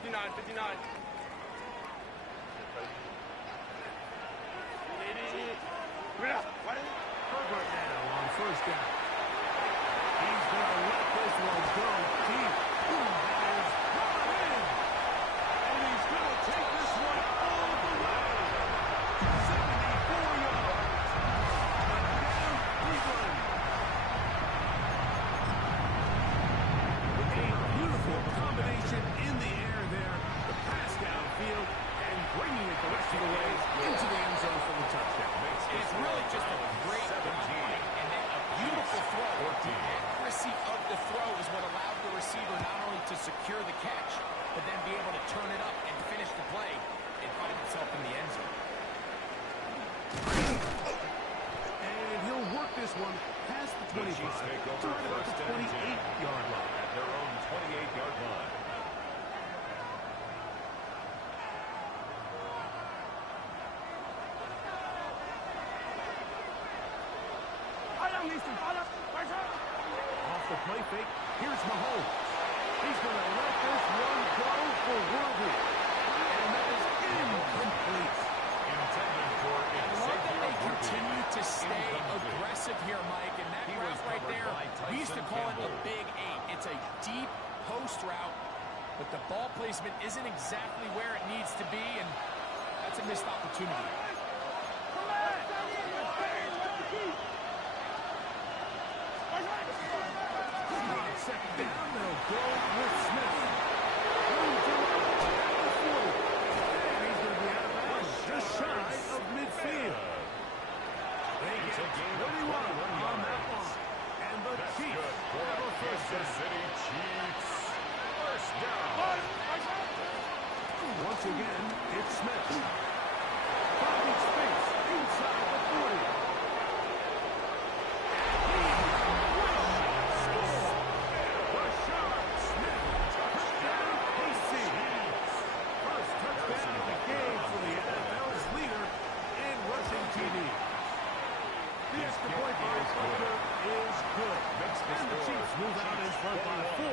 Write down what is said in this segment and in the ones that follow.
59, 59. Herbert now on first down. He's going to let this one go deep. That is brought in. And he's going to take this one all the way. 74 yards. And down Cleveland. A beautiful combination in the air there. The pass downfield and bringing it the rest of the way into the end zone for the touchdown. It's really just a great play and then a beautiful throw. The accuracy of the throw is what allowed the receiver not only to secure the catch, but then be able to turn it up and finish the play and find himself in the end zone. And he'll work this one past the 25 to right about the 28-yard line. At their own 28-yard line. Off the play fake, here's Mahomes. He's going to let this one go for Worthy. And that is incomplete. Intended for I love that they continue to stay aggressive here, Mike. And that route right there, we used to call it a big 8. It's a deep post route, but the ball placement isn't exactly where it needs to be, and that's a missed opportunity. Second down, they'll go with Smith. Moves him up at the 40. And he's going to be out of bounds just shy of midfield. They get 21 on that one. And the Chiefs have a first down. City Chiefs. First down. Once again, it's Smith. Finding space inside the 40. Move out in front by 4.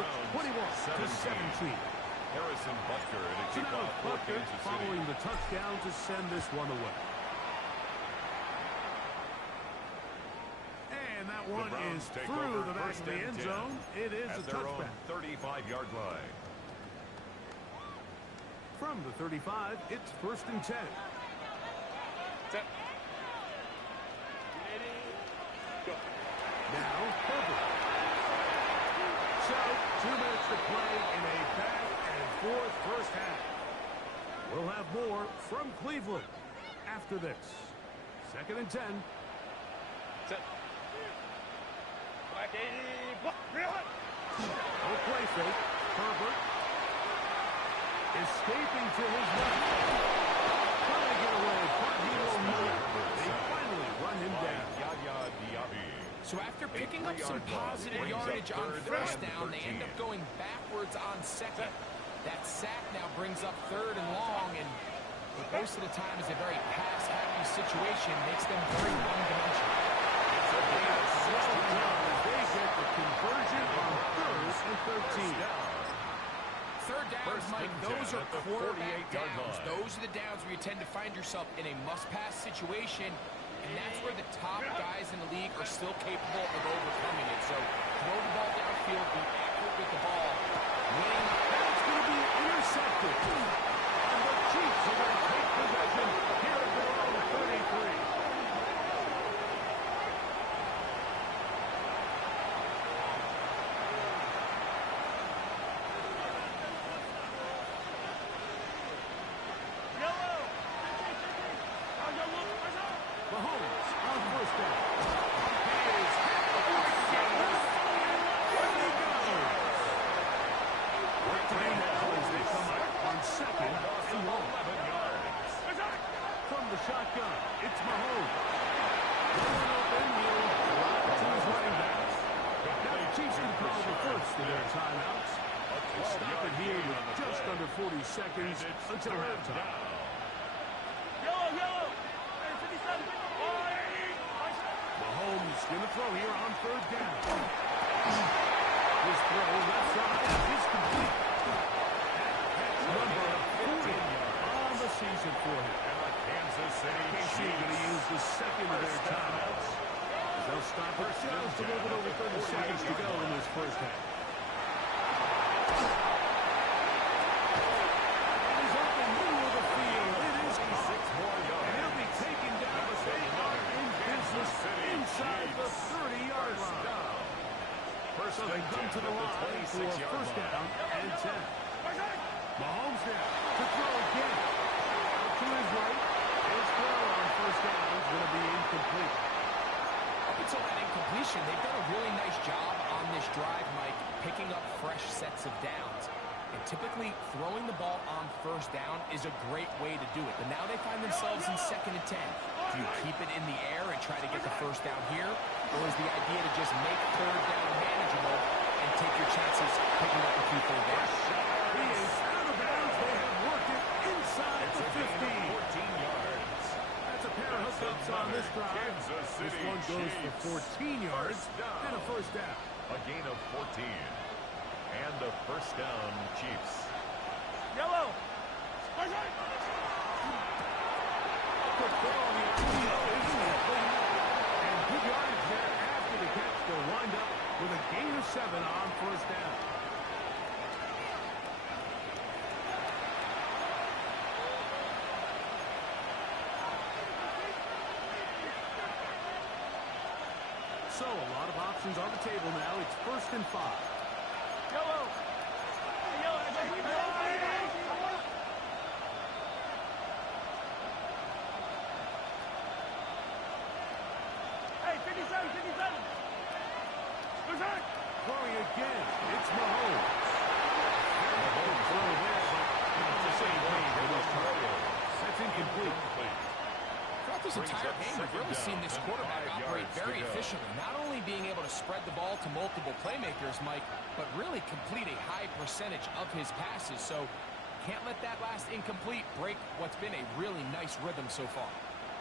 It's 21-17. Harrison Butker at a So now kickoff for Butker Kansas City. following the touchdown to send this one away. And that one is through the back of the end zone. It is a touchback. 35-yard line. From the 35, it's 1st and 10. Set. Now, Herbert. So, 2 minutes to play in a back-and-forth first half. We'll have more from Cleveland after this. 2nd and 10. Set. Black 80. Block. No play fake. Herbert escaping to his left. Trying to get away, but he will not. They finally run him down. So after picking up some positive yardage on first down, they end up going backwards on second. That sack now brings up 3rd and long, and what most of the time is a very pass-happy situation, makes them very one-dimensional. They get the conversion on 3rd and 13. 3rd downs, Mike, those are quarterback downs. Those are the downs where you tend to find yourself in a must-pass situation, and that's where the top guys in the league are still capable of overcoming it. So throw the ball downfield, be accurate with the ball. Winning, that's going to be intercepted. And the Chiefs are going to take possession here at their own 33. Mahomes on first down. He is at the 47. There he goes. Right now as they come up on 2nd and 1. From the shotgun, it's Mahomes. Going open, he'll drop to his running backs. Now the Chiefs can call the first of their timeouts. We'll stop it here with just under 40 seconds until halftime. Mahomes going to throw here on 3rd down. His throw left side is complete. And typically throwing the ball on first down is a great way to do it. But now they find themselves in 2nd and 10. Do you keep it in the air and try to get the first down here? Or is the idea to just make 3rd down manageable and take your chances picking up a few 3rd downs? He is out of bounds. They have worked it inside the 15. 14 yards. That's a pair of hookups on this drive. This one goes for 14 yards and a first down. A gain of 14. And a first down, Chiefs. Yellow. Good throw on the RPO. And good yardage there after the catch. They'll wind up with a gain of 7 on first down. So a lot of options on the table now. It's 1st and 5. Yellow. Hey, 57, 57. Throwing again. It's Mahomes. Mahomes throw there, but not the same way for this time. That's incomplete. Throughout this entire game, we've really seen this quarterback operate very efficiently. Not only being able to spread the ball to multiple playmakers, Mike, but really complete a high percentage of his passes. So can't let that last incomplete break what's been a really nice rhythm so far.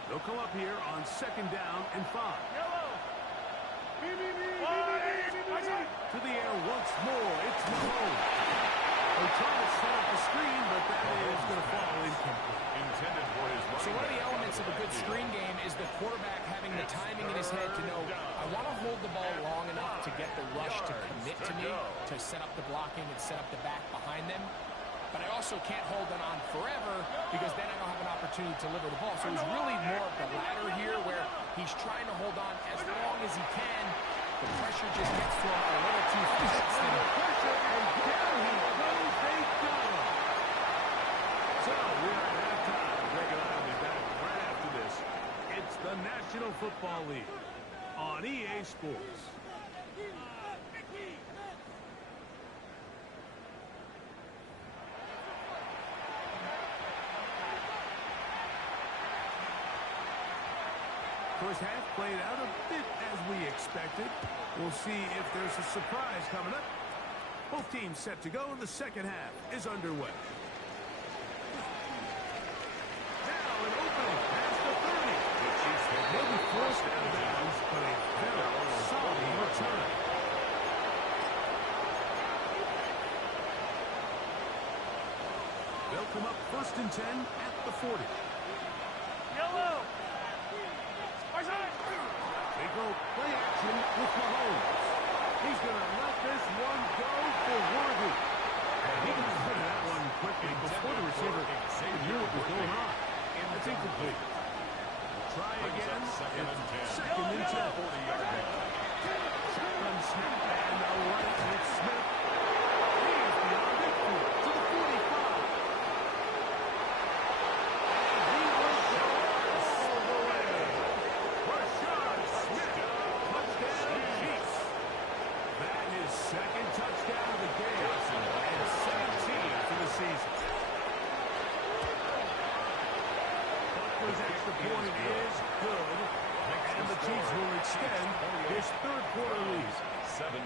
They'll come up here on 2nd down and 5. Yellow. To the air once more. It's Mahomes. They're trying to set up a screen, but that is going to fall incomplete. Intended for his So one of the elements of a good screen game is the quarterback having the timing in his head to know, I want to hold the ball long enough to get the rush to commit to me, to set up the blocking and set up the back behind them. But I also can't hold them on forever because then I don't have an opportunity to deliver the ball. So it's really more of the latter here where he's trying to hold on as long as he can. The pressure just gets to him a little too fast. Pressure, and down he goes. They got him. So we are at halftime. Greg and I will be back right after this. It's the National Football League on EA Sports. First half played out a bit as we expected. We'll see if there's a surprise coming up. Both teams set to go, and the second half is underway. Now an opening past the 30. Maybe forced out of bounds, but a very solid return. They'll come up 1st and 10 at the 40. Yellow. They go play action with Mahomes. He's going to let this one go for Worthy. And he can rid of that one quickly before the receiver knew what was going on. That's incomplete. Try again. It's 2nd and 10. Shotgun snap and a right with Smith. He is beyond it to the 45. And he will go all the way. Touchdown, Chiefs. That is 2nd touchdown of the game. And 17 for the season. Butler's extra point is good. And the Chiefs will extend his 3rd quarter lead. 17.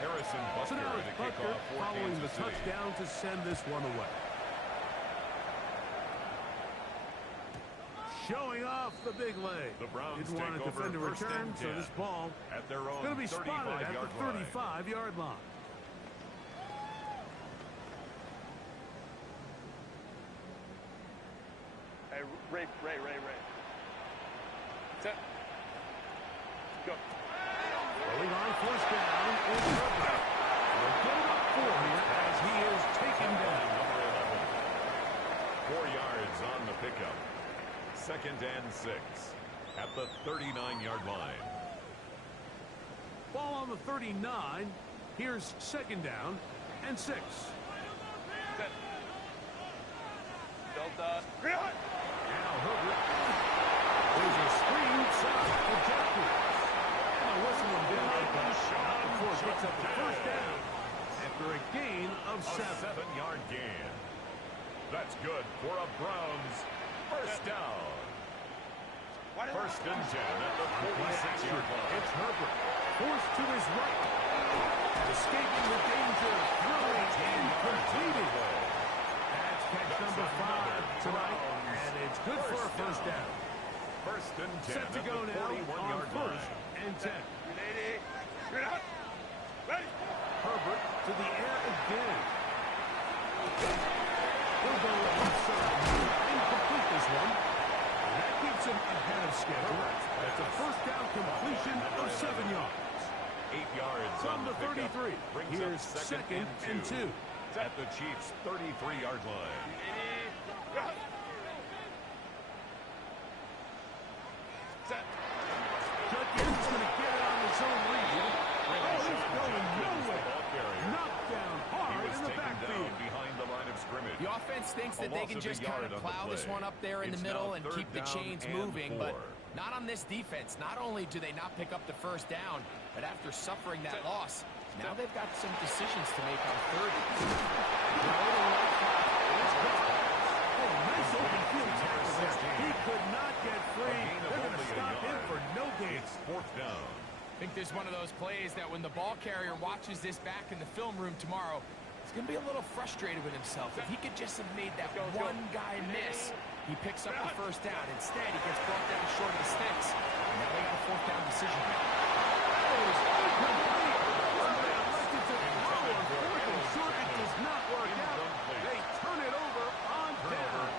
Harrison So Butker now to it's kick Butker off for following the Kansas City. touchdown to send this one away. Showing off the big leg. The Browns Didn't want take to over defend a 1st return, and so 10 this ball at their own going to be spotted at the 35-yard line. 35-yard line. Hey, Ray. Set. Go. Rolling on 1st down is Herbert. They'll get it up for him as he is taken down. Number 11. 4 yards on the pickup. 2nd and 6 at the 39-yard line. Ball on the 39. Here's 2nd down and 6. Set. Delta. Now Herbert. There's a screen shot for Jeffries. And a whistle him down, but not before it gets up the 1st down. And after a gain of 7. A 7-yard gain. That's good for a Browns first down. First and 10 at the 46-yard line. It's Herbert, forced to his right. Escaping the danger, throwing and completing. That's catch number 5 tonight, and it's good for a first down. First and 10 Set to at go the now 41-yard on first line. and 10. Ready. Herbert to the air again. He'll go left side and complete this one. And that keeps him ahead of schedule. That's a first down completion of 7 yards. 8 yards From on the 33, brings here's up second and 2. At the Chiefs' 33-yard line. Judkins going to get it on his own lead. Oh, he's going nowhere. Knocked down hard in the backfield. Behind the line of scrimmage. The offense thinks that they can just kind of plow this one up there in the middle and keep the chains moving, but not on this defense. Not only do they not pick up the first down, but after suffering that loss, now they've got some decisions to make on third. Nice open field tackle there. He could not get free. They're going to stop him for no gain. It's fourth down. I think there's one of those plays that when the ball carrier watches this back in the film room tomorrow, he's going to be a little frustrated with himself. If he could just have made that one guy miss, he picks up the first down. Instead, he gets brought down short of the sticks. And now they got a fourth down decision. It does not work out. They turn it over on down.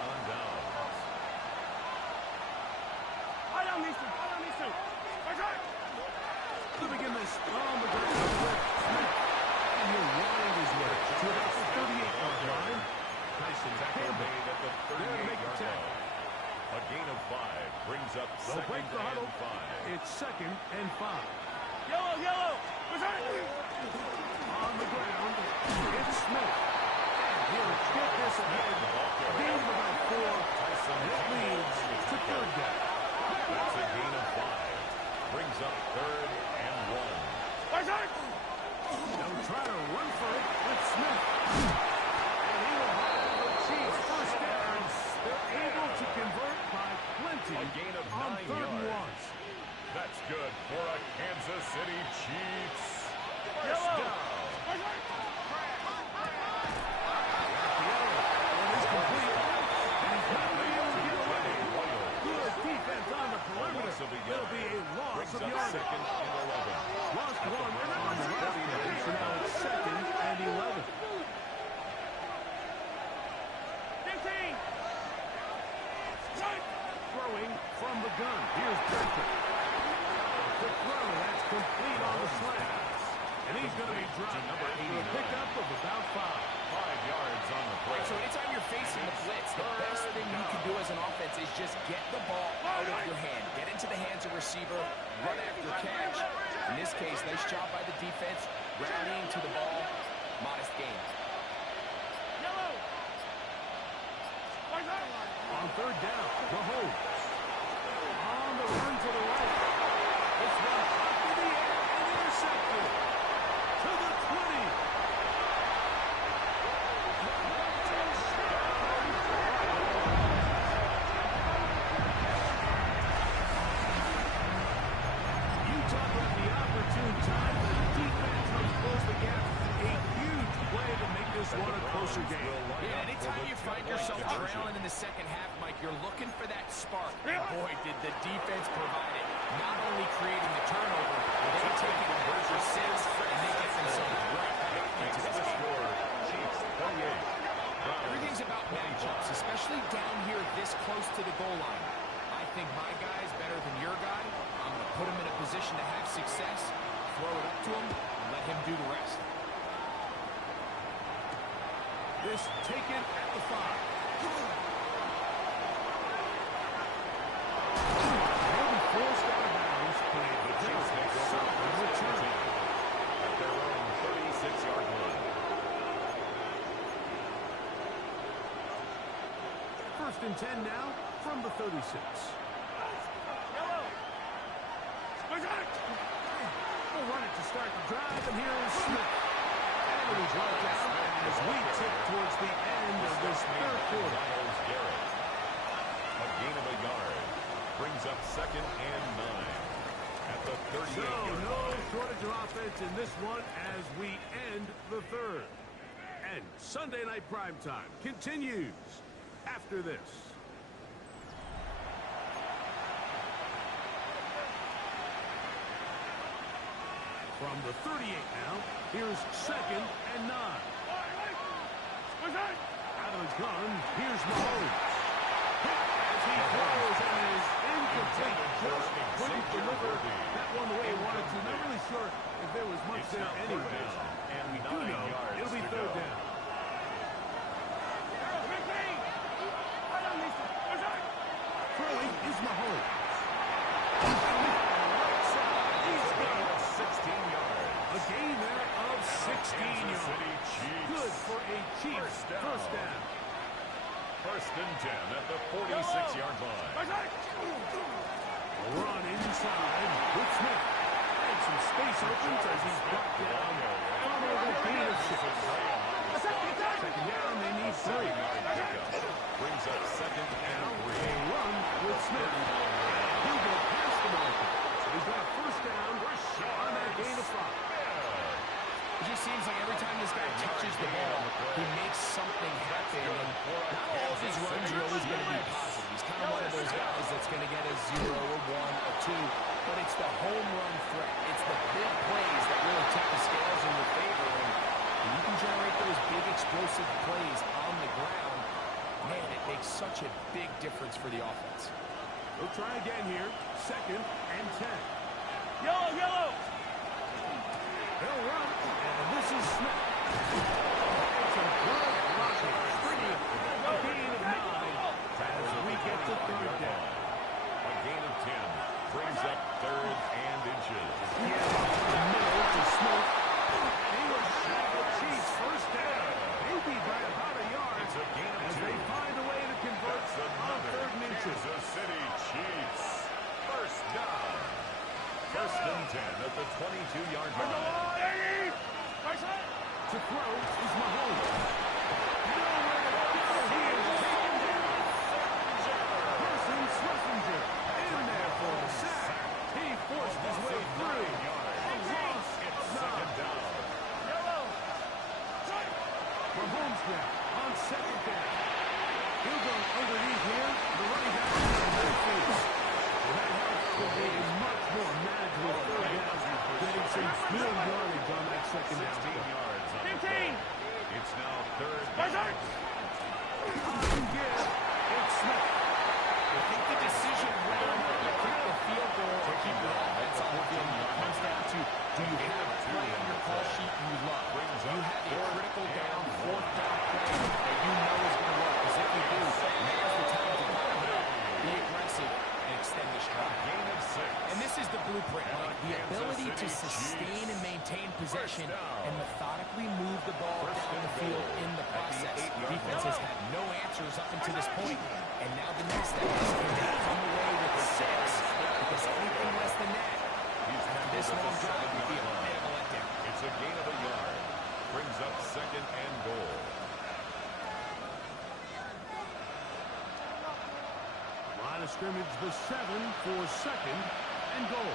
To begin this on the ground with Smith. And he'll wind his way to about the 38-yard line. Tyson tackle made at the 38-yard line. A gain of 5 brings up They'll break the huddle. 2nd and 5. It's 2nd and 5. Yellow. On the ground, it's Smith. And he'll get this ahead. Gain of about 4. And it leads to third down. That's a gain of 5. Brings up 3rd and 1. They'll try to run for it with Smith. And he will have the Chiefs first down. They're able to convert by plenty A gain of on 9 third and yards. 1. That's good for a Kansas City Chiefs first Yellow. down. It'll be a loss of Brings up yardage. 2nd and 11. Lost one on the last play, so now it's 2nd and 11. 15. Throwing from the gun. Here's Bedford. The throw, that's complete on the slant. And he's going to be dropped number for a pickup of about 5. 5 yards on the play. So anytime you're facing the blitz, the best thing you can do as an offense is just get the ball out of your hand. Get into the hands of receiver, run after catch. In this case, nice job by the defense, rallying to the ball, modest gain. Yellow. On third down, Mahomes. On the run to the right. It's one up in the air and intercepted. To the 20. You talk about the opportune time. The defense helps close the gap. A huge play to make this one a closer game. Yeah, anytime you find yourself trailing in the second half, Mike, you're looking for that spark. And boy, did the defense provide it. Not only creating the turnover, but they take it for 6, and they get themselves right back into this game. Chiefs 28. Everything's about matchups, especially down here this close to the goal line. I think my guy is better than your guy. I'm going to put him in a position to have success, throw it up to him, and let him do the rest. This taken at the 5. Maybe forced out of bounds, played the Chiefs make over first and 10 at their own 36-yard line. First and 10 now from the 36. Yellow. We'll run it to start the drive, and here is Smith. And finally brought down as we tip towards the end of this third quarter. A gain of a yard brings up 2nd and 9 at the 38-yard line. No shortage of offense in this one as we end the third. And Sunday Night Primetime continues after this. From the 38 now, here's 2nd and 9. Out of the gun, here's Mahomes. As he throws and is incomplete. Just couldn't deliver that one the way he wanted to. Not really sure if there was much there anyways. And we do know it'll be 3rd down. Throwing is Mahomes. He's got 16 yards. a gain there of 16 yards. Good for a Chiefs first down. 1st and 10 at the 46-yard line. Run inside with Smith. And some space opens as he's brought down. Follow the gain of 6. Second down, they need 3. Brings up 2nd and 3. A run with Smith. He'll go past the marker. So he's got a first down on that gain of 5. It just seems like every time this guy touches the ball, he makes something happen. And not all of his runs are always going to be positive. He's kind of one of those guys that's going to get a 0, a 1, a 2. But it's the home run threat. It's the big plays that really tip the scales in your favor. And you can generate those big explosive plays on the ground. Man, it makes such a big difference for the offense. We'll try again here. 2nd and 10. Yellow. They'll run, and this is Smith. It's a good rushing, bringing a gain of 9 as we get to 3rd down. A gain of 10 brings up 3rd and inches. Yeah, middle to Smith. English the Chiefs first down. Maybe by about a yard. It's a gain of 2. As they find a way to convert on 3rd and inches. Kansas City Chiefs. First down. 1st and 10 at the 22-yard line. To throw is Mahomes. Nowhere to go. He is taken down. Parsons Schlesinger in there for the sack. He forced his way through. A loss of 9. Down. Mahomes now on 2nd down. He'll go underneath here. The running back on midfield. That helps to be much more manageable 3rd down. Getting some good yardage on that 2nd down. 16 yards on the 15. play. It's now 3rd down. It's Smith. I think the decision whether you kick the field goal or keep your offense on the field comes down to, do you have a play on your call sheet you love? Do you have a critical down, 4th down play that you know is going to work? Because if you do, now's the time to be aggressive and extend this drive. Gain of 6. And this is the blueprint, Mike. The ability to sustain and maintain possession and methodically move the ball down the field in the process. Defense has had no answers up until this point, and now the next step is can they come away with 6? Because anything less than that, after this long drive, would be a bit of a letdown. It's a gain of a yard. Brings up 2nd and goal. Line of scrimmage, the 7 for 2nd and goal.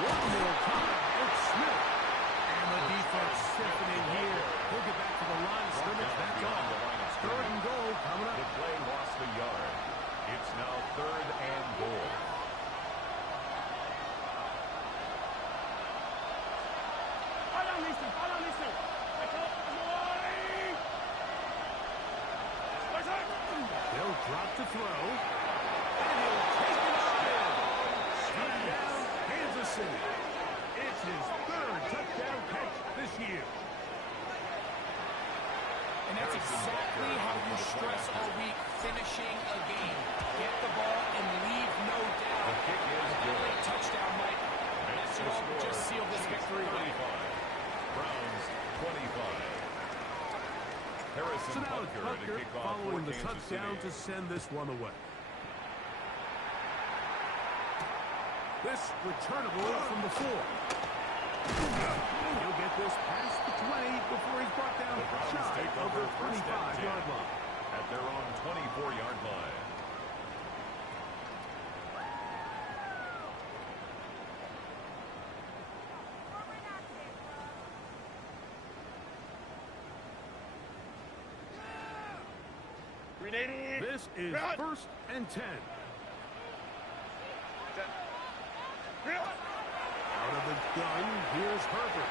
One more time, it's Smith. And the defense stiffening here. He'll get back to the line of scrimmage. That's all. 3rd and goal coming up. The play lost the yard. It's now 3rd and goal. They'll drop to throw. And he'll take it on in. Touchdown, Kansas City. It's his 3rd touchdown catch this year. And that's exactly how you stress all week, finishing a game. Get the ball and leave no doubt. The kick is good. Touchdown, Mike. That's what just sealed this victory. 25. Browns 25. Harrison So now it's Butker to Butker kick off following for the Kansas touchdown City. to send this one away. This returnable from the 4. He'll get this past the 20 before he's brought down shy of the 25-yard line. At their own 24-yard line. This is 1st and 10. Out of the gun, here's Herbert.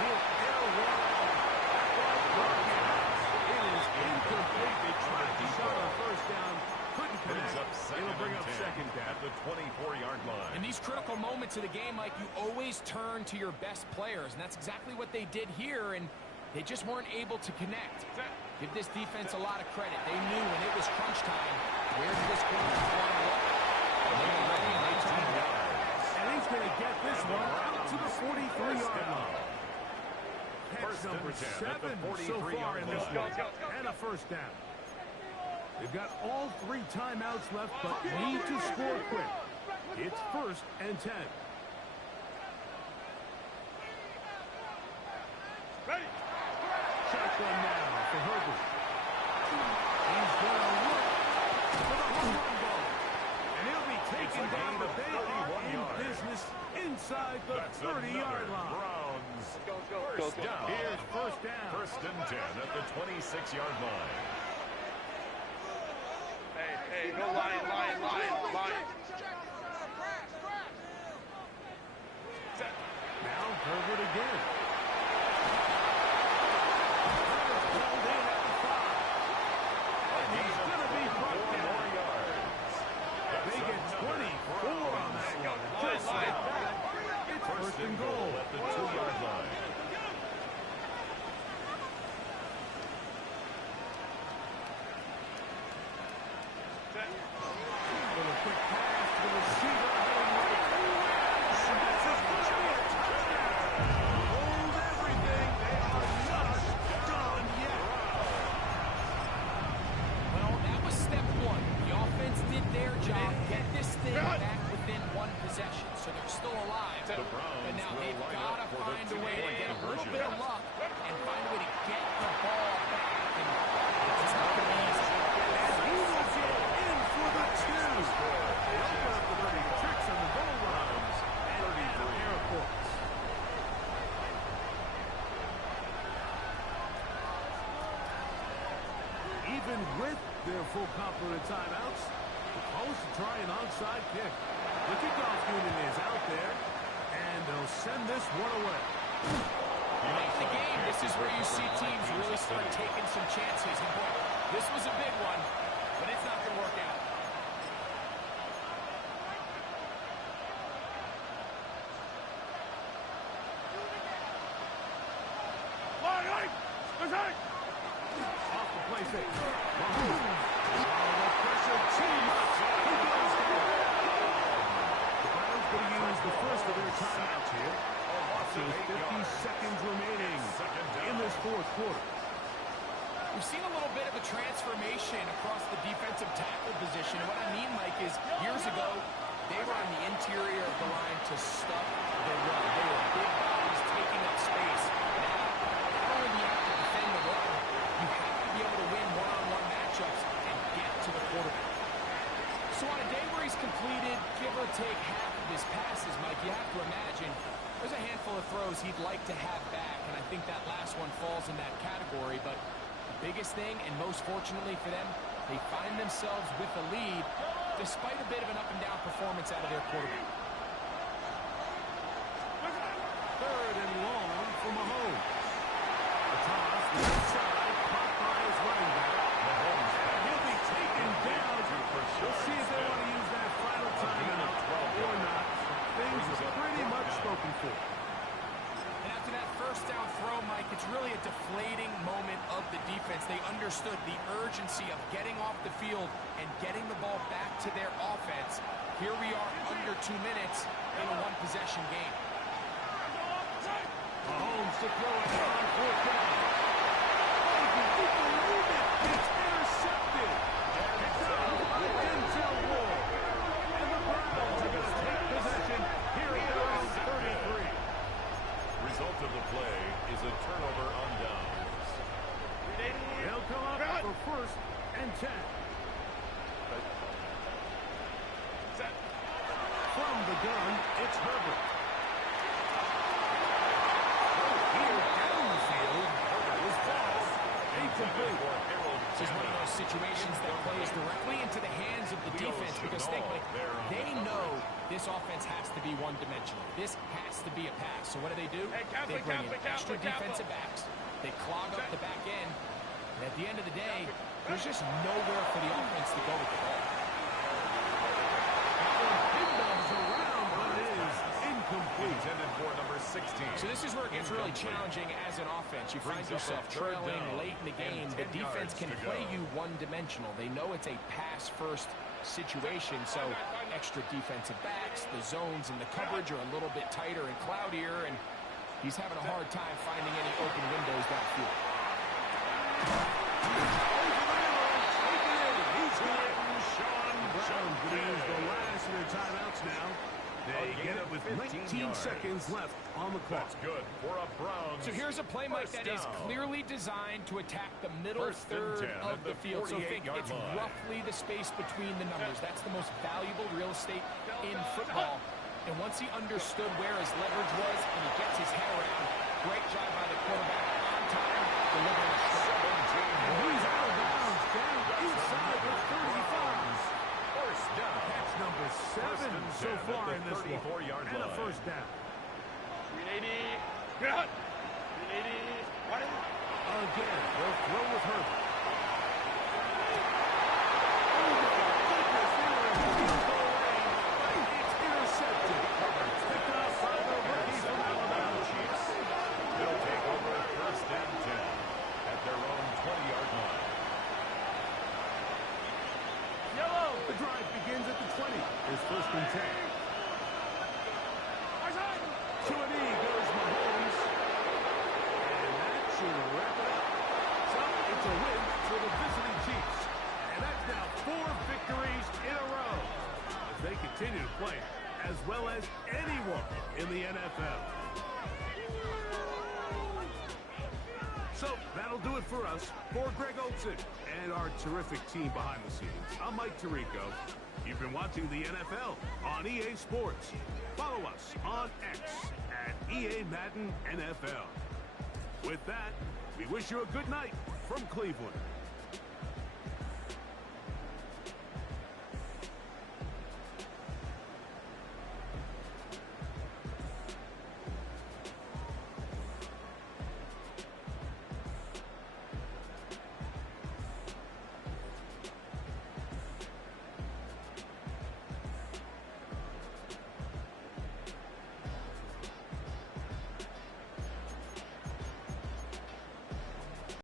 He'll air one out. It is incomplete. They tried to shot on 1st down. Couldn't connect. It'll bring up 2nd down. At the 24-yard line. In these critical moments of the game, Mike, you always turn to your best players, and that's exactly what they did here, and they just weren't able to connect. Give this defense a lot of credit. They knew when it was crunch time, where did this quarterback want to look? They were ready, and they turned it out. And he's going to get this one out to the 43-yard line. Catch number 7 so far in this one. And a 1st down. They've got all 3 timeouts left, but need to score quick. It's 1st and 10. Ready. Shotgun now for Herbert. He's going to look for the home run ball. And he'll be taken down, but they are in business inside the 30-yard line. Browns. First down. Here's 1st down. 1st and 10 at the 26-yard line. Hey, go line. Now Herbert again. They get 24 on that one. Just like that, it's 1st and goal at the 2-yard line. Little quick pass to the receiver. Hold everything. They are not done yet. Well, that was step 1. The offense did their job. Get this thing back within 1 possession, so they're still alive. But now they've got to find a way to get a little bit of luck and find a way to get the ball back. And it's not going to be easy. He will get in for the 2. They open up the 30 tricks on the goal lines and airports. Even with their full complement of timeouts, the Colts to try an onside kick. The kickoff unit is out there, and they'll send this one away. Late in the game, this is where you see teams really start taking some chances. And boy, this was a big one, but it's not going to work out. Off the play fake. The pressure too much. He goes down. The Browns going to use the first of their timeouts here. There's 50 seconds remaining in this 4th quarter. We've seen a little bit of a transformation across the defensive tackle position. And what I mean, Mike, is years ago, they were on the interior of the line to stop the run. They were big bodies taking up space. Now, not only do you have to defend the run, you have to be able to win one-on-one matchups and get to the quarterback. So on a day where he's completed, give or take half of his passes, Mike, you have to imagine there's a handful of throws he'd like to have back, and I think that last one falls in that category. But the biggest thing, and most fortunately for them, they find themselves with a lead despite a bit of an up-and-down performance out of their quarterback. 3rd and long for Mahomes. A toss left side, caught by his running back. And he'll be taken down. We'll see if they want to use that final timeout or not. Things are pretty much spoken for. And after that 1st down throw, Mike, it's really a deflating moment of the defense. They understood the urgency of getting off the field and getting the ball back to their offense. Here we are under 2 minutes in a 1-possession game. Mahomes to throw it on 4th down. Oh, you believe it? It's intercepted. It's out by Denzel Ward. And the Browns are going to take possession. From the gun, it's Herbert. Here down the field, Herbert was false. Incomplete. This is one of those situations that plays directly into the hands of the defense because think, like, they know this offense has to be one-dimensional. This has to be a pass. So what do? They bring in extra defensive backs. They clog up the back end. And at the end of the day, there's just nowhere for the offense to go with the ball. Pinballs around, but it is incomplete. Intended for number 16. So this is where it gets really challenging as an offense. You find yourself trailing late in the game. The defense can play you one-dimensional. They know it's a pass-first situation, so extra defensive backs, the zones and the coverage are a little bit tighter and cloudier, and he's having a hard time finding any open windows downfield. He's hitting Sean Brown. Going to use the last of their timeouts now. They get it with 19 seconds left on the clock. That's good for a Browns. So here's a play, Mike, that is clearly designed to attack the middle third of the field. So think it's roughly the space between the numbers. That's the most valuable real estate in football. And once he understood where his leverage was and he gets his head around, great job by the quarterback on time, delivering a strike. And he's out of bounds down inside the 35. First down. That's number 7 so far in this one. And a first down. 380. Good. 380. What? Again, they'll throw with Herbert. It's intercepted. Picked up by the rookie from Alabama. They'll take over first and 10 at their own 20-yard line. Yellow. The drive begins at the 20. It's first and 10. To a knee goes Mahomes. And that should wrap it up. So it's a win for the visiting Chiefs. And that's now 4 victories in a row as they continue to play as well as anyone in the NFL. So that'll do it for us. For Greg Olsen and our terrific team behind the scenes, I'm Mike Tirico. You've been watching the NFL on EA Sports. Follow us on X at EA Madden NFL. With that, we wish you a good night from Cleveland.